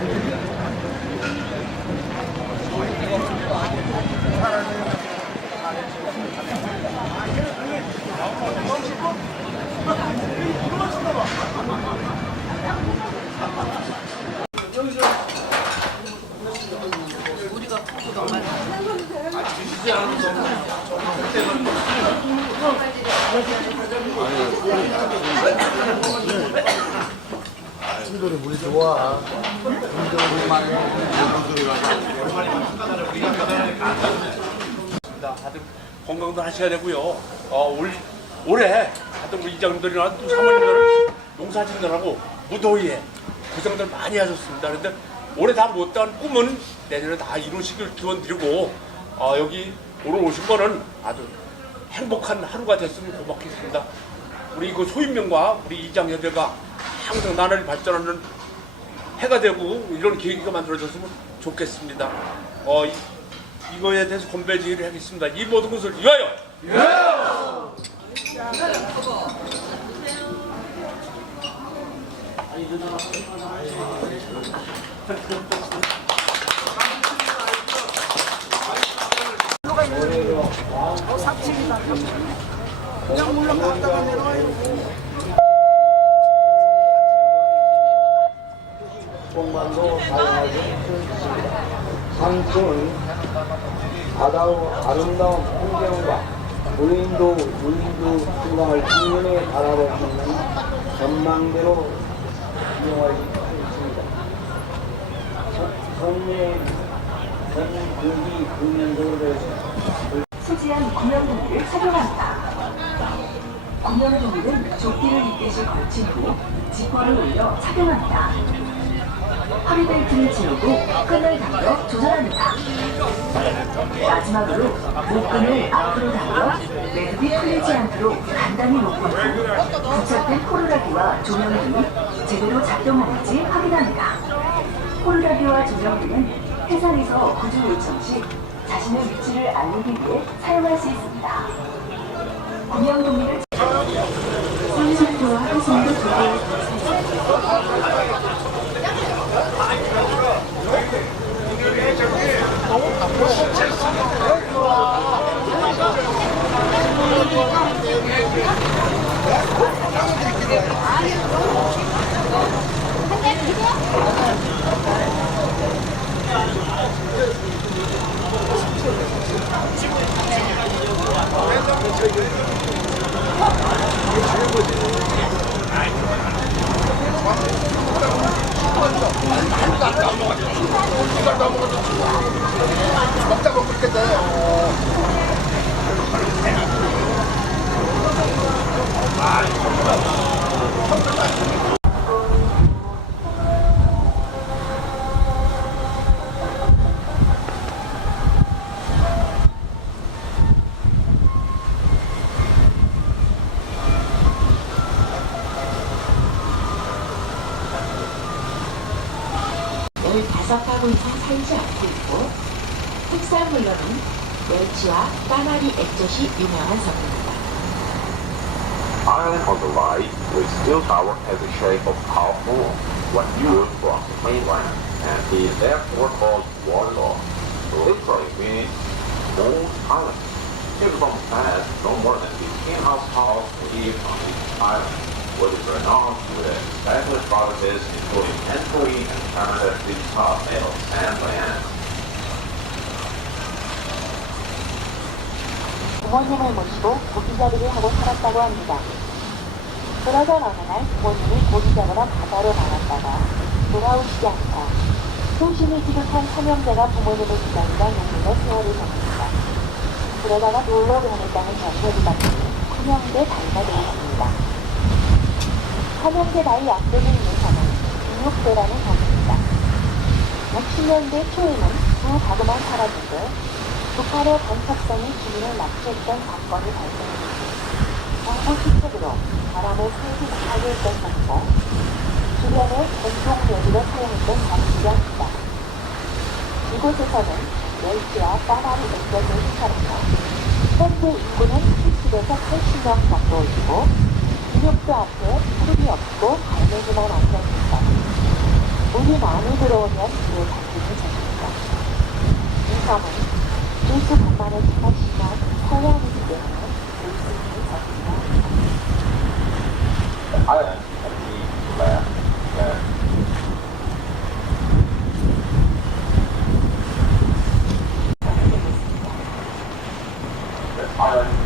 친 구들이 물이 좋아. 다들 건강도 하셔야 되고요. 어, 올, 올해 다들 우리 이장님들이나 또 사모님들 농사 짓느라고 무더위에 고생들 많이 하셨습니다. 그런데 올해 다 못한 꿈은 내년에 다 이루시길 기원 드리고 어, 여기 오늘 오신 거는 아주 행복한 하루가 됐으면 고맙겠습니다. 우리 그 소인명과 우리 이장여대가 항상 나날이 발전하는 해가 되고 이런 계기가 만들어졌으면 좋겠습니다. 어, 이, 이거에 대해서 건배지기를 하겠습니다. 이 모든 것을 위하여! 공만도 다양하게 펼치습니다. 상층은 바다의 아름다운 풍경과 무인도 무인도 중앙을 국면에 바라볼 수 있는 전망대로 이용할 수 있습니다. 성내 전국이 국면도를 수지한 구명조끼를 착용한다. 구명조끼는 조끼를 입듯이 걸친 후 지퍼를 올려 착용한다. 허리벨트를 채우고 끈을 당겨 조절합니다. 마지막으로 목끈을 앞으로 당겨 매듭이 풀리지 않도록 단단히 묶은 후 부착된 코르라기와 조명 등이 제대로 작동하는지 확인합니다. 콜라비와 조명기는 해상에서 구조 요청 시 자신의 위치를 알리기 위해 사용할 수 있습니다. 구명 동의를 산소와 해상도 조개 월 다섯 가구 이상 살지 않고 있고 특산물로는 멸치와 까마리 액젓이 유명한 섬입니다. Island on the right, with steel tower has the shape of powerful when viewed from the mainland, and is therefore called Warsaw. Literally means small island. Here from the past, no more than 15 households live on this island, What is renowned for the established provinces including antiquity and permanent digital metals and land. 부모님을 모시고 고기잡이를 하고 살았다고 합니다. 그러던 어느 날 부모님이 고기 잡으러 바다로 나갔다가 돌아오시지 않자 소신이 지긋한 삼형제가 부모님을 기다리다 농민의 세월을 보냅니다. 그러다가 놀러 보냈다는 전설이 바뀌니 삼형제 나이가 되었습니다. 삼형제 나이 앞쪽에 있는 섬은 인육대라는 섬입니다. 60년대 초에는 두 가구만 살았는데 북한의 반석성이 주민을 납치했던 사건이 발생했습니다. 정부 바람에 슬기 나가게 했던 섬이고 주변에 전통 묘지로 사용했던 장지장입니다. 이곳에서는 멸치와 까마리 액젓을 수출해서 현재 인구는 70에서 80명 정도이고 인력도 앞에 풀이 없고 갈매기만 앉아있습니다. 물이 많이 들어오면 그 단풍이 젖습니다. 이 섬은 일수뿐만의 지가 심한 서해안이기 때문에 젖습니다. island can be left there. The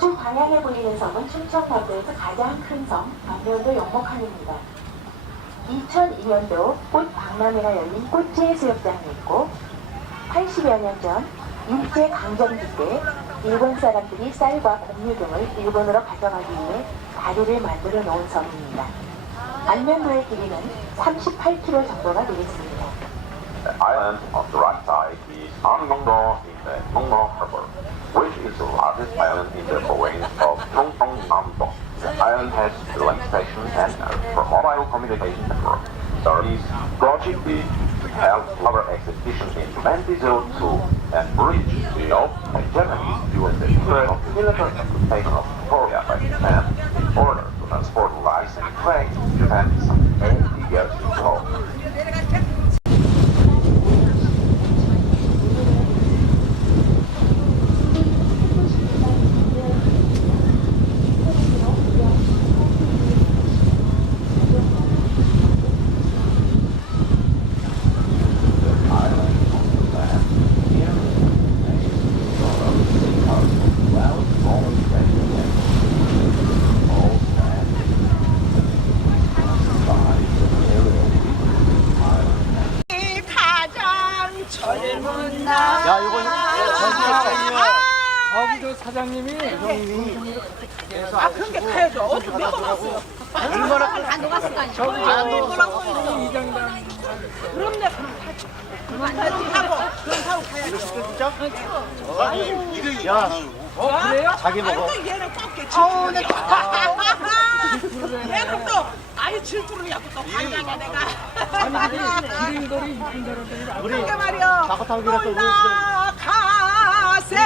우측 방향에 보이는 섬은 충청남도에서 가장 큰 섬, 안면도 영목항입니다. 2002년도 꽃 박람회가 열린 꽃제 해수욕장이 있고 80여 년 전 일제 강점기 때 일본 사람들이 쌀과 곡류 등을 일본으로 가져가기 위해 다리를 만들어 놓은 섬입니다. 안면도의 길이는 38km 정도가 되겠습니다. The island on the right side is Anmongdo in the Mongmo Harbor, in the province of Chongtong-Namdo. The island has a land station and for mobile communication network. There is project to held flower exhibition in 2002 and bridge built by Japanese during the period of military occupation of Korea by Japan in order to transport rice and grain to Japan some 80 years ago. 사장님이 아, 그런 게 가야죠. 어떻게 몇번 왔어요? 얼마나 안 녹았을 거 아니에요. 저기. 이장단 그럼요. 그럼 타고, 그럼 타고 가야죠. 진짜? 아니, 야, 어 그래요? 자기 먹어. 아이고, 얘는 꺾게 질투를 내. 얘는 또, 아유, 질투를 자꾸 또 발라가 내가. 아니 기린돌이 이쁜 사람들이 많아. 우리 말이야. 가세.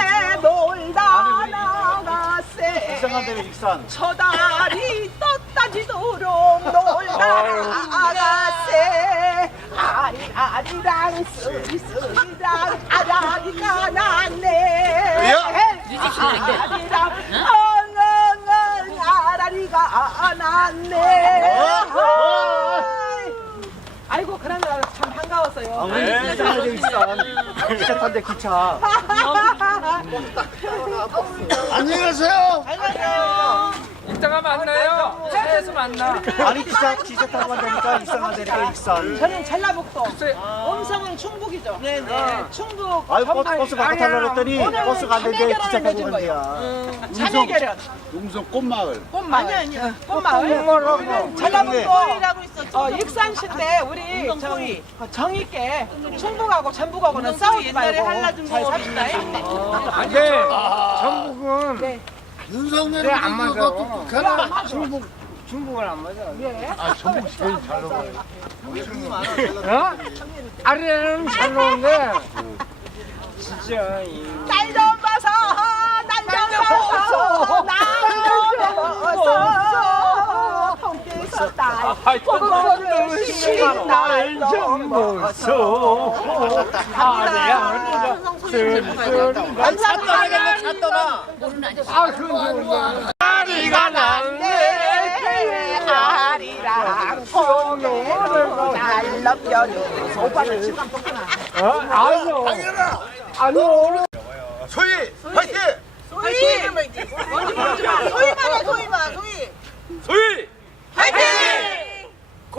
익산간 되면 익산. 저다리 떴다지도록 놀다 아가새 아리아리랑 쓰리쓰리랑 아라리가 났네 아리랑 엉엉엉 아라리가 났네 아이고 그러느라 참 아, 반가웠어요 우리 익산 되 익산. 기차 탄대 기차. 안녕히 가세요. 이따가 만나요. 차에서 만나. 아니 기차 기차 타고 간다니까 익산 간다니까 익산. 저는 전라북도 글쎄. 음성은 충북이죠. 네네. 충북. 아유 버스. 버스 오늘은 버스가 안 되는데 자매 기차 타고. 간대야. 자매 결혼. 용성 꽃마을. 꽃마을. 아니 아니. 꽃마을. 전라북도 어, 익산시인데 우리 저기 정의께 충북하고 전북하고는 싸우지 말고 잘 삽시다. 근데 전북은 네. 윤석열이 안 맞아. 그래, 안 맞아. 충북 중국은 안 맞아. 아, 전국 제일 잘 나가요. 어? 아래는 잘 나오는데, 진짜 이날좀 봐서 날좀 봐서 날좀 봐서 통계에서 날 보듯이 날좀 보소. 아래야, 쓸쓸히. 차 떠나겠네 차 떠나. 아, 그건 아리가 난데 아리랑 통계로 날 넘겨줘 오빠는 지금 어? 아니요. 아니요. 소희 화이팅! 소희 소희만 해 소희만 소희 소희!